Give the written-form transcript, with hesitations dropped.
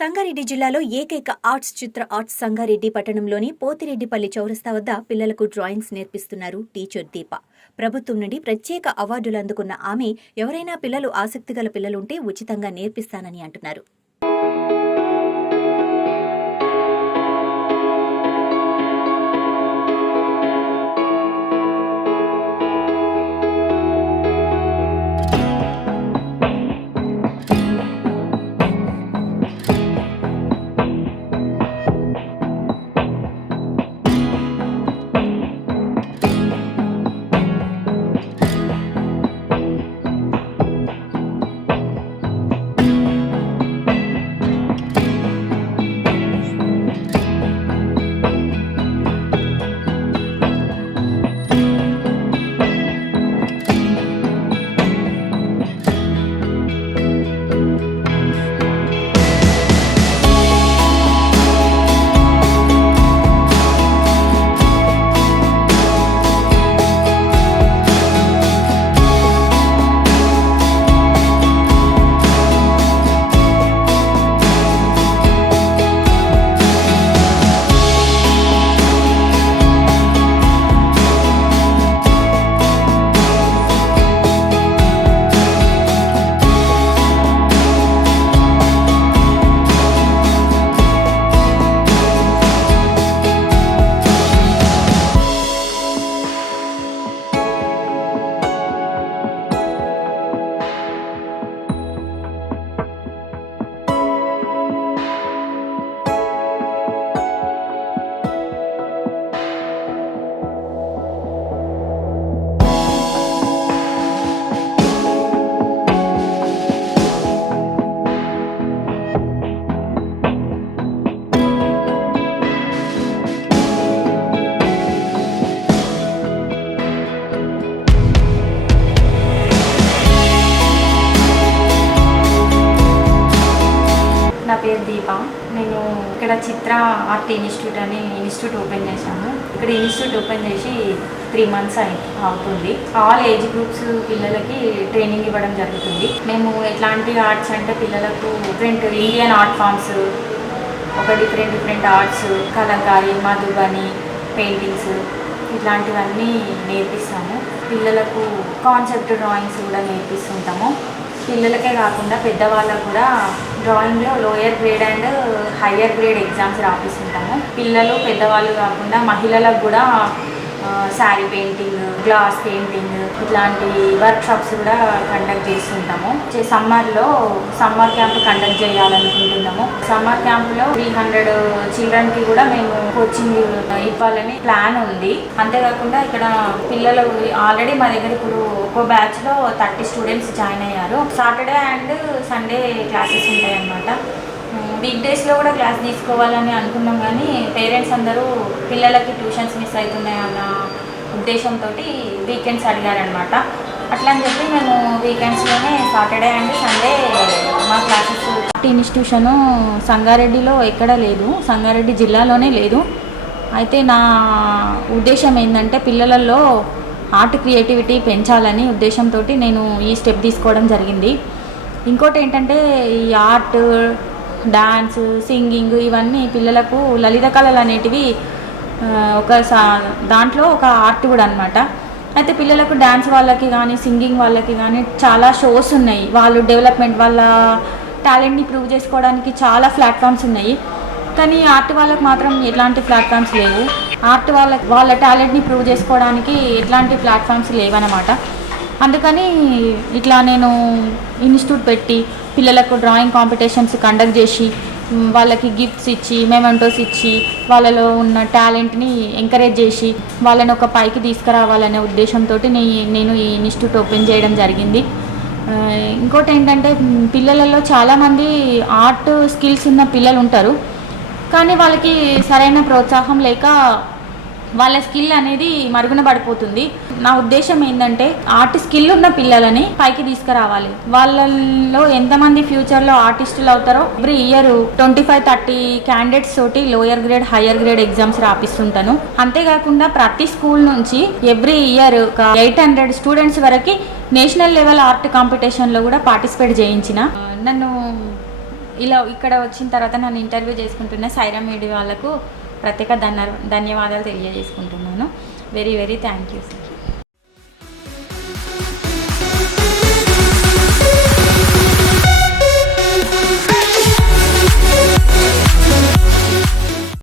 సంగారెడ్డి జిల్లాలో ఏకైక ఆర్ట్స్ సంగారెడ్డి పట్టణంలోని పోతిరెడ్డిపల్లి చౌరస్తా వద్ద పిల్లలకు డ్రాయింగ్స్ నేర్పిస్తున్నారు టీచర్ దీప. ప్రభుత్వం నుండి ప్రత్యేక అవార్డులు అందుకున్న ఆమె ఎవరైనా పిల్లలు ఆసక్తిగల పిల్లలుంటే ఉచితంగా నేర్పిస్తానని అంటున్నారు. నా పేరు దీప. నేను ఇక్కడ చిత్ర ఆర్ట్ ఇన్స్టిట్యూట్ అని ఇన్స్టిట్యూట్ ఓపెన్ చేశాను. ఇక్కడ ఇన్స్టిట్యూట్ ఓపెన్ చేసి 3 months అవుతుంది. ఆల్ ఏజ్ గ్రూప్స్ పిల్లలకి ట్రైనింగ్ ఇవ్వడం జరుగుతుంది. మేము ఎట్లాంటి ఆర్ట్స్ అంటే పిల్లలకు డిఫరెంట్ ఇండియన్ ఆర్ట్ ఫామ్స్, ఒక different arts, Kalamkari, Madhubani, paintings ఇట్లాంటివన్నీ నేర్పిస్తాము. పిల్లలకు కాన్సెప్ట్ డ్రాయింగ్స్ కూడా నేర్పిస్తుంటాము. పిల్లలకే కాకుండా పెద్దవాళ్ళకు కూడా డ్రాయింగ్లో lower grade and higher grade exams రాపిస్తుంటాము. పిల్లలు పెద్దవాళ్ళు కాకుండా మహిళలకు కూడా శారీ పెయింటింగ్, గ్లాస్ పెయింటింగ్ ఇట్లాంటి వర్క్షాప్స్ కూడా కండక్ట్ చేస్తుంటాము. సమ్మర్ క్యాంప్ కండక్ట్ చేయాలనుకుంటున్నాము. సమ్మర్ క్యాంప్లో 300 చిల్డ్రన్కి కూడా మేము కోచింగ్ ఇవ్వాలని ప్లాన్ ఉంది. అంతేకాకుండా ఇక్కడ పిల్లలు ఆల్రెడీ మా దగ్గర ఇప్పుడు ఒక్కో బ్యాచ్లో 30 స్టూడెంట్స్ జాయిన్ అయ్యారు. సాటర్డే అండ్ సండే క్లాసెస్ ఉంటాయి అన్నమాట. వీక్ డేస్లో కూడా క్లాస్ తీసుకోవాలని అనుకున్నాం, కానీ పేరెంట్స్ అందరూ పిల్లలకి ట్యూషన్స్ మిస్ అవుతున్నాయి అన్న ఉద్దేశంతో వీకెండ్స్ అడిగారనమాట. అట్లా అని చెప్పి మేము వీకెండ్స్లోనే సాటర్డే అండ్ సండే మా క్లాసెస్. ఆర్ట్ ఇన్స్టిట్యూషను సంగారెడ్డిలో ఎక్కడా లేదు, సంగారెడ్డి జిల్లాలోనే లేదు. అయితే నా ఉద్దేశం ఏంటంటే పిల్లలలో ఆర్ట్ క్రియేటివిటీ పెంచాలని ఉద్దేశంతో నేను ఈ స్టెప్ తీసుకోవడం జరిగింది. ఇంకోటి ఏంటంటే ఈ ఆర్ట్, డాన్స్, సింగింగ్ ఇవన్నీ పిల్లలకు లలిత కళలు అనేటివి దాంట్లో ఒక ఆర్ట్ కూడా అనమాట. అయితే పిల్లలకు డ్యాన్స్ వాళ్ళకి కానీ సింగింగ్ వాళ్ళకి కానీ చాలా షోస్ ఉన్నాయి. వాళ్ళు డెవలప్మెంట్, వాళ్ళ టాలెంట్ని ప్రూవ్ చేసుకోవడానికి చాలా ప్లాట్ఫామ్స్ ఉన్నాయి. కానీ ఆర్ట్ వాళ్ళకి మాత్రం ఎట్లాంటి ప్లాట్ఫామ్స్ లేవు. ఆర్ట్ వాళ్ళ టాలెంట్ని ప్రూవ్ చేసుకోవడానికి ఎట్లాంటి ప్లాట్ఫామ్స్ లేవన్నమాట. అందుకని ఇట్లా నేను ఇన్స్టిట్యూట్ పెట్టి పిల్లలకు డ్రాయింగ్ కాంపిటీషన్స్ కండక్ట్ చేసి వాళ్ళకి గిఫ్ట్స్ ఇచ్చి, మెమెంటోస్ ఇచ్చి, వాళ్ళలో ఉన్న టాలెంట్ని ఎంకరేజ్ చేసి వాళ్ళని ఒక పైకి తీసుకురావాలనే ఉద్దేశంతో నేను ఈ ఇన్స్టిట్యూట్ ఓపెన్ చేయడం జరిగింది. ఇంకోటి ఏంటంటే పిల్లలలో చాలామంది ఆర్ట్ స్కిల్స్ ఉన్న పిల్లలు ఉంటారు, కానీ వాళ్ళకి సరైన ప్రోత్సాహం లేక వాళ్ళ స్కిల్ అనేది మరుగున పడిపోతుంది. నా ఉద్దేశం ఏంటంటే ఆర్ట్ స్కిల్ ఉన్న పిల్లలని పైకి తీసుకురావాలి. వాళ్ళలో ఎంతమంది ఫ్యూచర్లో ఆర్టిస్టులు అవుతారో ఎవ్రీ ఇయర్ 25-30 క్యాండిడేట్స్ తోటి lower grade, higher grade exams రాపిస్తుంటాను. అంతేకాకుండా ప్రతి స్కూల్ నుంచి ఎవ్రీ ఇయర్ ఒక 800 స్టూడెంట్స్ వరకు నేషనల్ లెవెల్ ఆర్ట్ కాంపిటీషన్లో కూడా పార్టిసిపేట్ చేయించిన. నన్ను ఇలా ఇక్కడ వచ్చిన తర్వాత నన్ను ఇంటర్వ్యూ చేసుకుంటున్న సైరా మీడియా వాళ్ళకు ప్రత్యేక ధన్యవాదాలు తెలియజేసుకుంటున్నాను. Very very thank you sir.